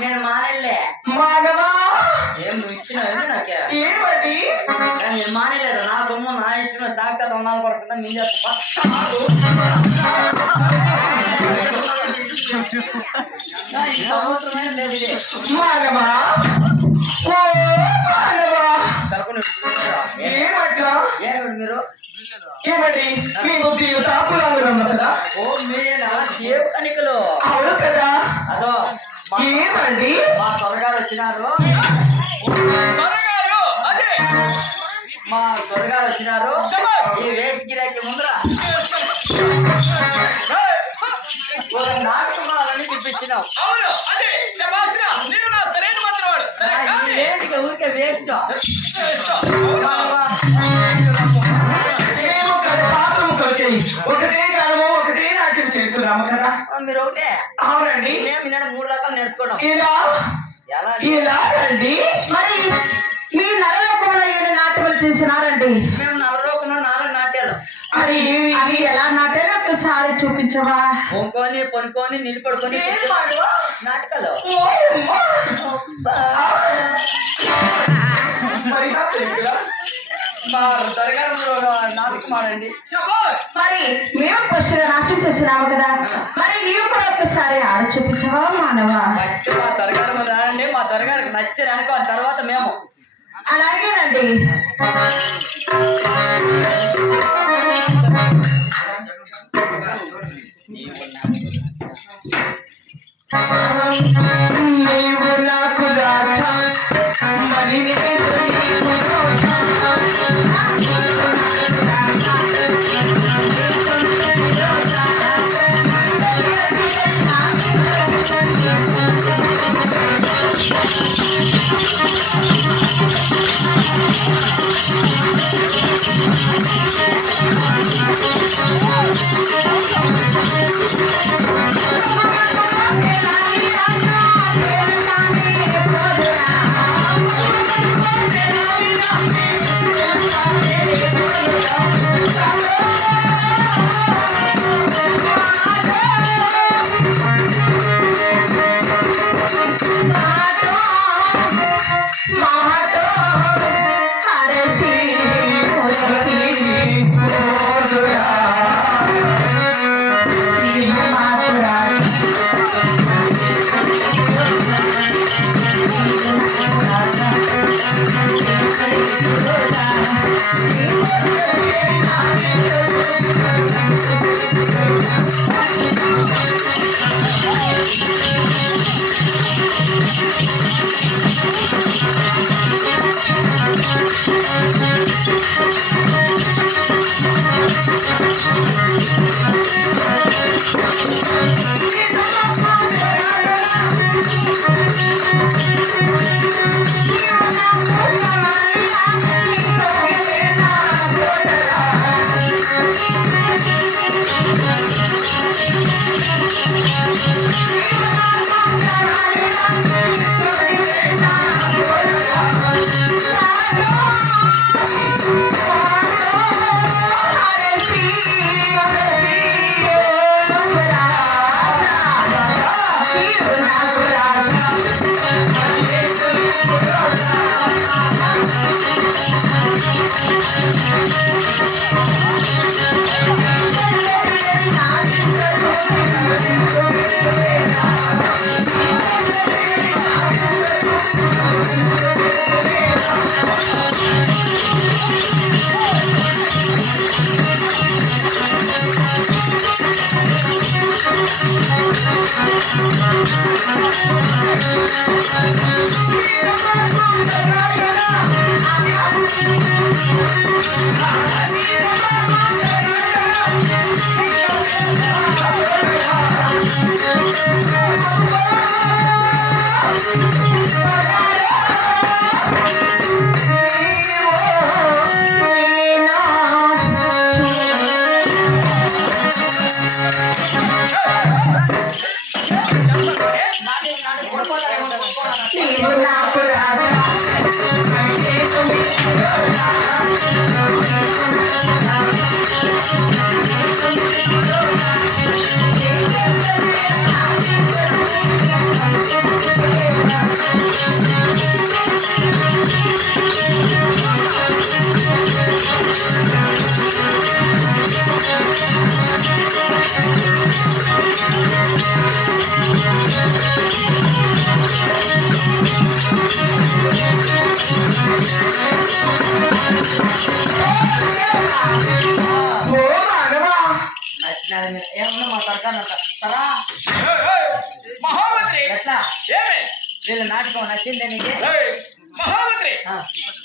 నేను మానేలే ఏం నువ్వు ఇచ్చినవి నాకే ఏమటి నేను మానేలేదు. నా సొమ్ము నా ఇష్టం దాకా 90% మీ సంవత్సరమైన లేదు ఇది కలుపుని ఏమిటి మీరు ఓ మీరేనా దేవు కనికలు అవును కదా అదో ఏమండి మా త్వరగారు వచ్చినారు మా త్వరగారు వచ్చినారు ఈ వేష గిరాకి ముందర నాటకాలని చూపించినావు ఏంటిగా ఊరికే వేస్ట్ ఒకటే కాలము ఒకటే నాట్యం చేస్తున్నాము కదా మీరు ఒకటే అవునండి మేము 3 రకాలు నేర్చుకోవడం ఇలా ఇలాగండి మరి మీ నరలోకంలో ఏదో నాట్యాలు చేసినారండి మేము నరలోకంలో 4 నాట్యాలు అది అవి ఎలా నాటారో ఒకసారి చూపించవా పొనుకొని పొనుకొని నిలబడుకొని నాటకాలు మా దర్గాలో నాటకం ఆడండి మరి మేము ఫస్ట్ నాట్యం చేసినాము కదా మరి నీవు కూడా ఒకసారి ఆడ చూపించవా మానవా ఫస్ట్ మా దర్గాల మీద ఆడండి మా దర్గానికి నచ్చని అనుకో తర్వాత మేము అలాగేనండి నీవు నాకు రాజా మరి నీవు నాకు రాజా ఓ మానవా నచ్చినాడు మీరు ఏమన్నా మా సర్కార్ సరా మహామంత్రి ఎట్లా ఏమే వీళ్ళ నాటకం నచ్చిందే నీకు మహామంత్రి ఆ.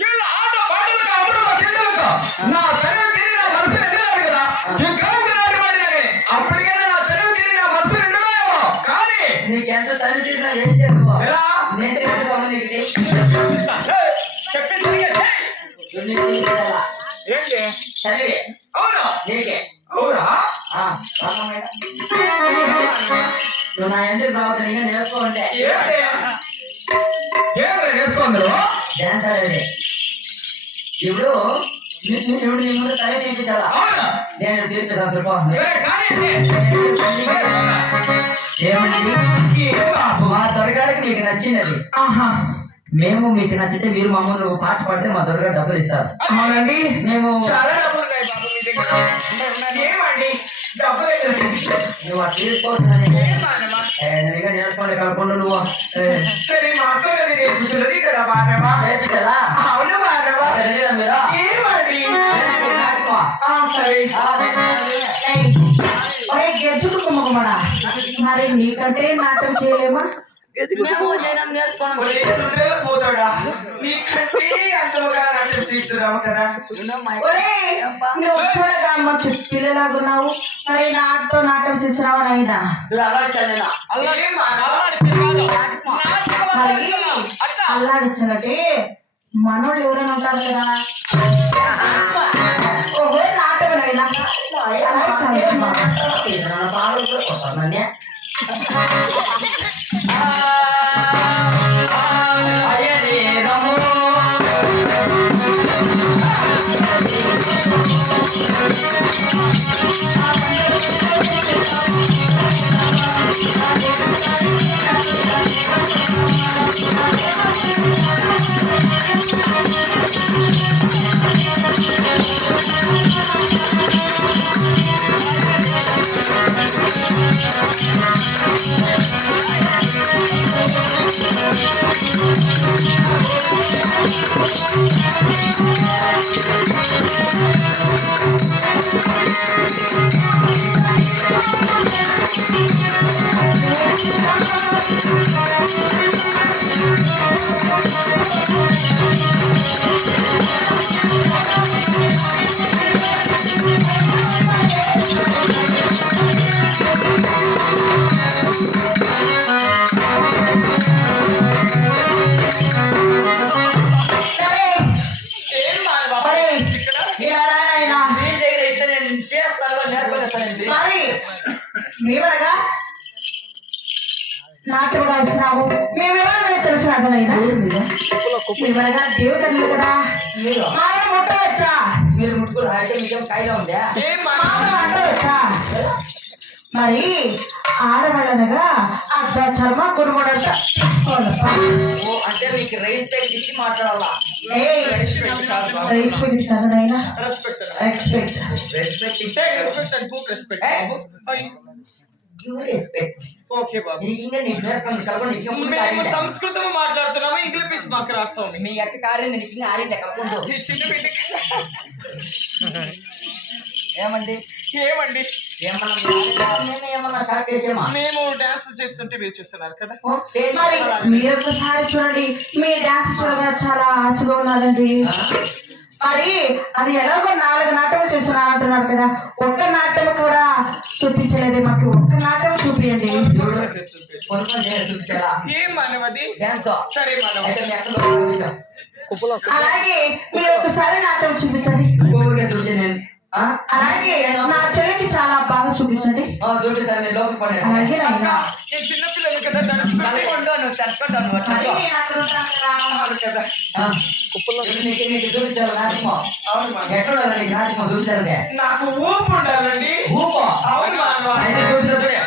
వీళ్ళ ఆట పాటలకు అమరులకు తిండులకు నా చదువు తిరిగి నా మనసు నిండలేదు కదా ఇంకా నాటి పడినాయి అప్పటికైనా నా చదువు తిరిగి నా మనసు నిండలేమో కానీ నీకెంత చదివి తీరినా ఏం చేయవు ఎలా నేను తెలుసుకోమని నీకు చెప్పి సరిగా చెయ్. ఏంటి చదివే అవునా నీకే అవునా రామయ్య. నువ్వు నా ఎందుకు రావద్దు ఇంకా నేర్చుకోంటే ఏంటి ఏం నేర్చుకుందరు డాన్స్ ఆడేది ఇప్పుడు ఇప్పుడు నీ ముందు తల్లి తీర్పించాలా అవునా నేను తీర్పిస్తాను చెప్పు సరే కానీ ఏమండి ఏం బాబు మా దొరగారికి మీకు నచ్చింది ఆహా మేము మీకు నచ్చితే మీరు మా ముందు ఒక పాట పాడితే మా దొరగారు డబ్బులు ఇస్తారు అవునండి మేము చాలా డబ్బులు ఉన్నాయి బాబు మీ దగ్గర ఏమండి డబ్బులు ఎక్కడ తెచ్చావు? నువ్వు అట్లా తీసుకోవచ్చు ఏం మానవా? ఇంకా నేర్చుకోండి కలుపుకుంటూ నువ్వు సరే మా అక్క గది నేర్పుతున్నది కదా మానవా నేర్పించాలా అవును మానవా తెలియదా మీరు ఏమండి సరే ఏయ్, ఒరే గెజ్జుకు కుమ్మకుమడా మరి నీకంటే నాటకం చేయలేమా మేము నేర్చుకోవడం ఒరే సుందరలకు పోతాడా నీకంటే అంతగా నాట్యం చేస్తున్నావు కదా ఒరే నువ్వు చూడగా అమ్మ పిల్లలాగున్నావు మరి నాటుతో నాటకం చేస్తున్నావు నాయన ఏం మానవా మరి అల్లాడించినట్టే మనోళ్ళు ఎవరైనా ఉంటారు కదా ఓహో నాటకం నాయనా సరే ఏం మానవా ఒరే ఇక్కడ ఇలా రా నాయనా మీ దగ్గర ఇట్లా నేను చేస్తాను నేర్పగలుగుతానండి మరి మేమనగా నాట్యం రాసినాము మేమెవరో తెలుసు అదనైనా మేమనగా దేవతలు కదా మాత్రం ముట్టవచ్చా మీరు ముట్టుకుని అయితే మీకేం కాయిగా ఉందా ఏం మానవా మాత్రం అంటవచ్చా మరి ఆడవాళ్ళనగా అర్థ చర్మ కొనుగోడంతా ఓ అంటే మీకు రైస్ ప్యాకెట్ ఇచ్చి మాట్లాడాలా రెస్పెక్ట్ చదనైనా respect expect respect respect and book respect బాబు యూ రెస్పెక్ట్ ఓకే బాబు నీకు ఇంకా నీకు నేర్చుకుని కలపండి మేము సంస్కృతం మాట్లాడుతున్నాము ఇంగ్లీష్ మాకు రాస్తాం మీ అక్క కారింది నీకు ఇంకా ఆడింటే కలుపుకుంటూ ఈ చిన్న బిడ్డకి ఏమండి ఏమండి మేము ఏమన్నా స్టార్ట్ చేసేమా మేము డాన్స్ చేస్తుంటే మీరు చూస్తున్నారు కదా మరి మీరు ఒకసారి చూడండి మీ డాన్స్ చూడగా చాలా ఆశగా ఉన్నదండి మరి అది ఎలాగో 4 నాట్యం చేస్తున్నారు అంటున్నారు కదా ఒక్క నాట్యం కూడా చూపించలేదు మాకు ఒక్క నాట్యం చూపించండి కొనుక్కొని చూపించాలా ఏం మానవది డాన్స్ సరే మానవ అయితే మీ అక్కలో చూపించాం అలాగే మీరు ఒకసారి నాట్యం చూపించండి ఊరికే చూపించాను నేను ఆ? అలాగే నా చెల్లికి చాలా బాగా చూపించండి. చూపిస్తాను మీరు లోపలికి పండి అలాగే అక్క, నాయనా. నేను చిన్నపిల్లలు కదా తడుచుకుంటా. నువ్వు తట్టుకుంటావు నువ్వు మరి అట్లా. నేను అక్కడ ఉంటాను కదా. అవును కదా. నీకు చూపించాలి నాటకం. అవును మానవ. ఎక్కడ నీకు నాటకం చూపించాలంటే నాకు ఊపు ఉండాలండి. ఊపో. అవును మానవ. అయితే చూపిస్తా చూడే.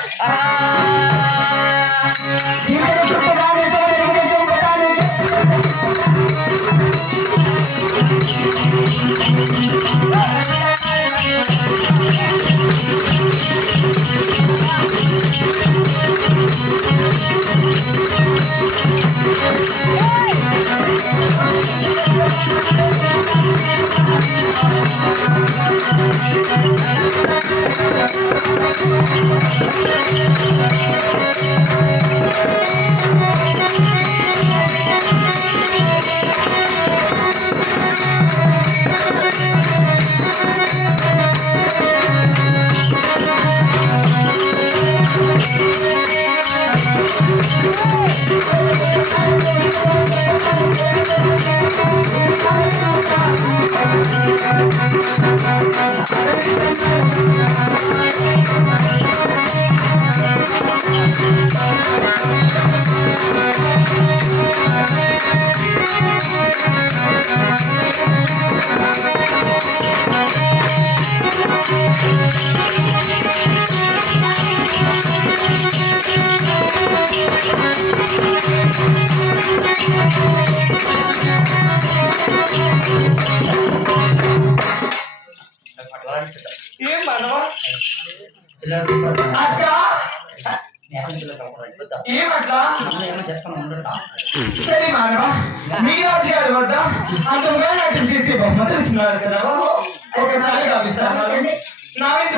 ఏం మానవ? పిల్లలు అక్క, ఏమట్లా? ఏమో చేసుకుని ఉండటా. సరే మానవ, మీ రాజుగారి వద్ద అంతగా నాట్యం చేసి బహుమతులు ఇస్తున్నారు కదా. ఒకసారి గమనిస్తాను. నా మీద